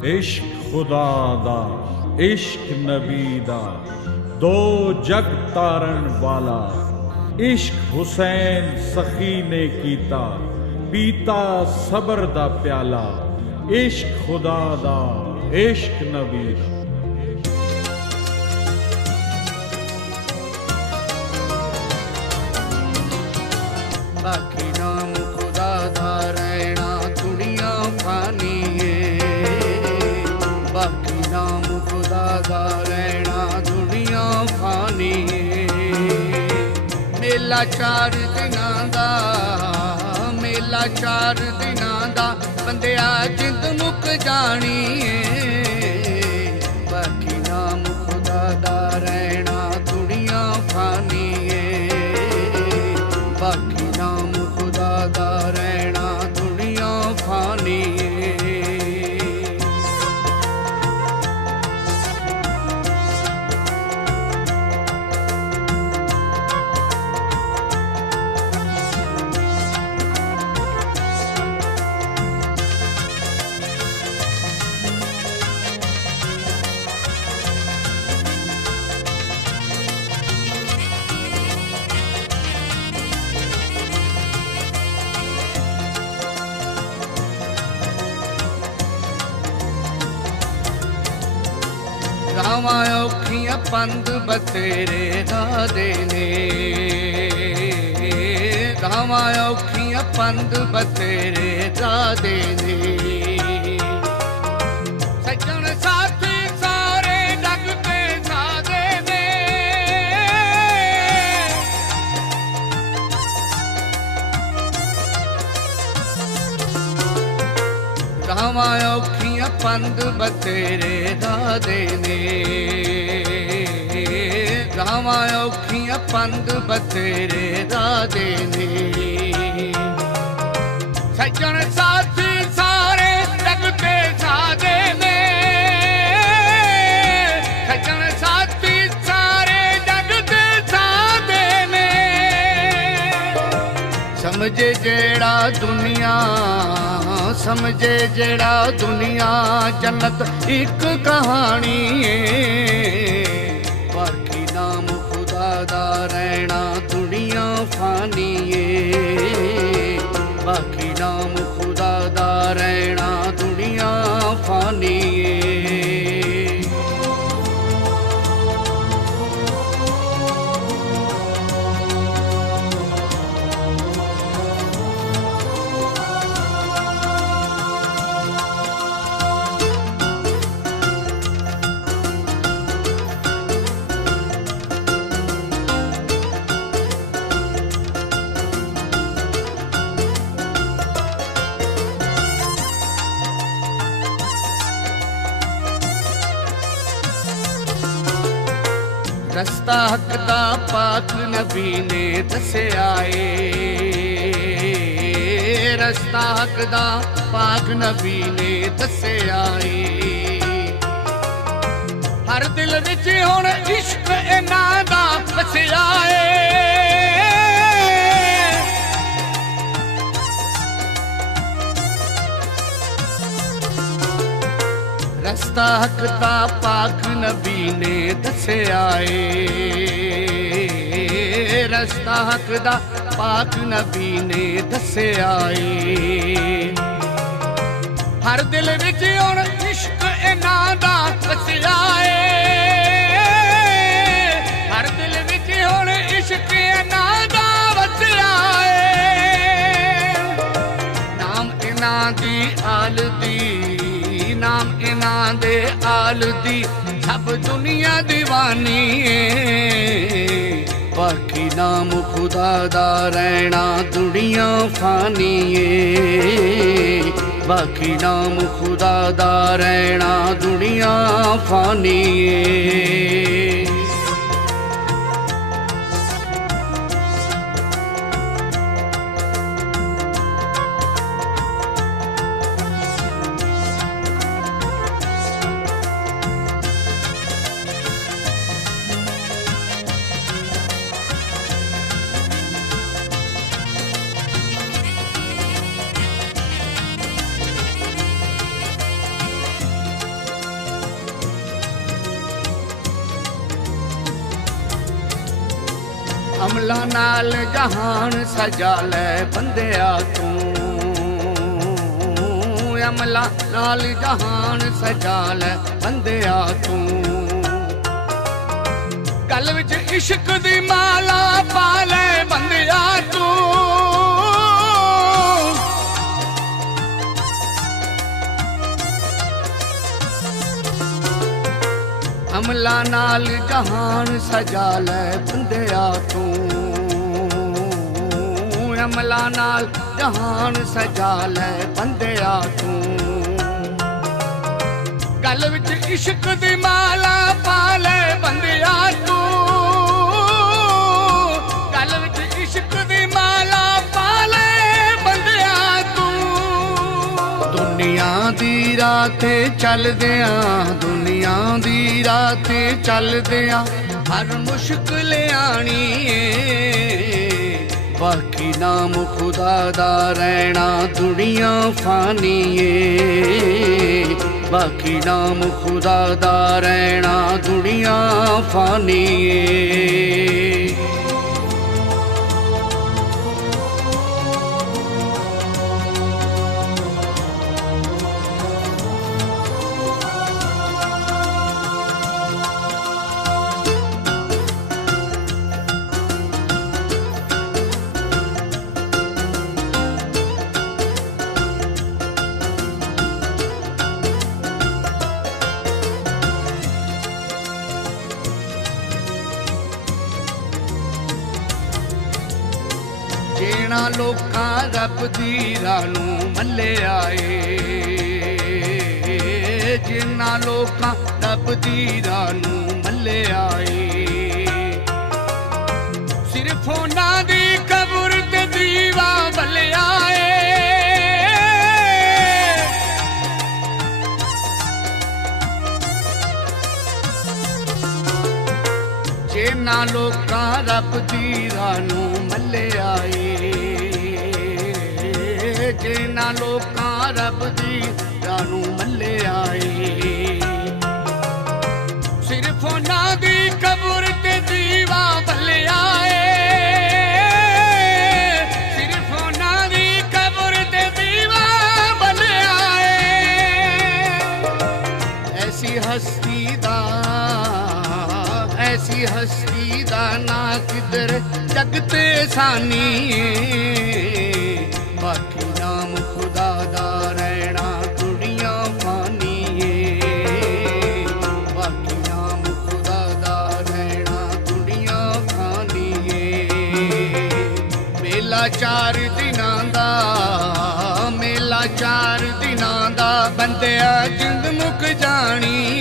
इश्क खुदा दा इश्क नबी दा दो जग तारण वाला। इश्क हुसैन सखी ने कीता पीता सबर दा प्याला। इश्क खुदा दा इश्क नबी दा। बाकी नाम खुदा दा रहना दुनिया फानी है। बाकी नाम खुदा दा रहना दुनिया फानी है। मेला चार दिनां दा, मेला चार दिनां दा, बंदिया जिंद मुक जानी है। बाकी नाम खुदा दा रहना दुनिया फानी है। बाकी नाम खुदा दा रहना दुनिया फानी है। रावां औखियां पंद बतेरे राधे ने। रावां औखियां पंद बतेरे राधे ने। सज्जन साथी सारे जग पे साधे ने। रावां औखियां पंद बतेरे राधे ने। रावां औखियां पंद बतेरे राधे ने। सज्जन साथी सारे जग पे साधे ने। सज्जन साथी सारे जग पे साधे ने। समझे जेड़ा दुनिया, समझे जेड़ा दुनिया जन्नत एक कहानी है। बाकी नाम खुदा दा रहना दुनिया फानी है। बाकी नाम खुदा दा रहना दुनिया फानी है। रस्ता हक दा पाक नबी ने दस्या है। रस्ता हक दा पाक नबी ने दस्या है। हर दिल विच हुण इश्क इन्हां दा वसिया है। रस्ता हक दा पाक नबी ने दस्या है। रस्ता हक दा पाक नबी ने दस्या है। हर दिल विच हुण इश्क इन्हां दा वसिया है। हर दिल विच हुण इश्क इन्हां दा वसिया है। नाम इन्हां दी आल दी, नाम इन्हां दे आल दी सब दुनिया दीवानी है। बाकी नाम खुदा दा रहना दुनिया फानी है। बाकी नाम खुदा दा रहना दुनिया फानी है। ਅਮਲਾ ਨਾਲ ਜਹਾਨ ਸਜਾ ਲੈ ਬੰਦਿਆ ਤੂੰ, ਅਮਲਾ ਨਾਲ ਜਹਾਨ ਸਜਾ ਲੈ ਬੰਦਿਆ ਤੂੰ, ਗਲ ਵਿੱਚ ਇਸ਼ਕ ਦੀ ਮਾਲਾ ਪਾ ਲੈ ਬੰਦਿਆ ਤੂੰ, ਅਮਲਾ ਨਾਲ ਜਹਾਨ ਸਜਾ ਲੈ ਬੰਦਿਆ ਤੂੰ, ਅਮਲਾ ਨਾਲ ਜਹਾਨ ਸਜਾ ਲੈ ਬੰਦਿਆ ਤੂੰ, ਗਲ ਵਿੱਚ ਇਸ਼ਕ ਦੀ ਮਾਲਾ ਪਾ ਲੈ ਬੰਦਿਆ ਤੂੰ, ਗਲ ਵਿੱਚ ਇਸ਼ਕ ਦੀ ਮਾਲਾ ਪਾ ਲੈ ਬੰਦਿਆ ਤੂੰ। ਦੁਨੀਆ ਦੀ ਰਾਹ ਤੇ ਚੱਲਦਿਆਂ, ਦੁਨੀਆ ਦੀ ਰਾਹ ਤੇ ਚੱਲਦਿਆਂ ਹਰ ਮੁਸ਼ਕਿਲ ਆਣੀ ਏ, ਬਾਕੀ ਨਾਮ ਖੁਦਾ ਦਾ ਰਹਿਣਾ ਦੁਨੀਆ ਫਾਨੀ ਏ, ਬਾਕੀ ਨਾਮ ਖੁਦਾ ਦਾ ਰਹਿਣਾ ਦੁਨੀਆ ਫਾਨੀ ਏ। ਜਿਨ੍ਹਾਂ ਲੋਕਾਂ ਰੱਬ ਦੀ ਰਾਹ ਨੂੰ ਮੱਲਿਆ ਏ, ਜਿਨ੍ਹਾਂ ਲੋਕਾਂ ਰੱਬ ਦੀ ਰਾਹ ਨੂੰ ਮੱਲਿਆ ਏ, ਸਿਰਫ ਉਹਨਾਂ ਦੀ ਕਬਰ ਤੇ ਦੀਵਾ ਬੱਲਿਆ ਏ, ਜਿਨ੍ਹਾਂ ਲੋਕਾਂ ਰੱਬ ਦੀ ਰਾਹ ਨੂੰ ਮੱਲਿਆ ਏ, ਜਿਨ੍ਹਾਂ ਲੋਕਾਂ ਰੱਬ ਦੀ ਰਾਹ ਨੂੰ ਮੱਲਿਆ ਏ, ਸਿਰਫ ਉਹਨਾਂ ਦੀ ਕਬਰ ਤੇ ਦੀਵਾ ਬੱਲਿਆ ਏ, ਸਿਰਫ ਉਹਨਾਂ ਦੀ ਕਬਰ ਤੇ ਦੀਵਾ ਬੱਲਿਆ ਏ। ਐਸੀ ਹਸਤੀ ਦਾ, ਐਸੀ ਹਸਤੀ ਦਾ ਨਾ ਕਿਧਰ ਜਗ ਤੇ ਸਾਨੀ ਏ, ਬਾਕੀ ਨਾਮ ਖੁਦਾ ਦਾ ਰਹਿਣਾ ਦੁਨੀਆ ਫਾਨੀ ਏ, ਬਾਕੀ ਨਾਮ ਖੁਦਾ ਦਾ ਰਹਿਣਾ ਦੁਨੀਆ ਫਾਨੀ ਏ। ਮੇਲਾ 4 ਦਿਨਾਂ ਦਾ, ਮੇਲਾ 4 ਦਿਨਾਂ ਦਾ ਬੰਦਿਆ ਜਿੰਦ ਮੁੱਕ ਜਾਣੀ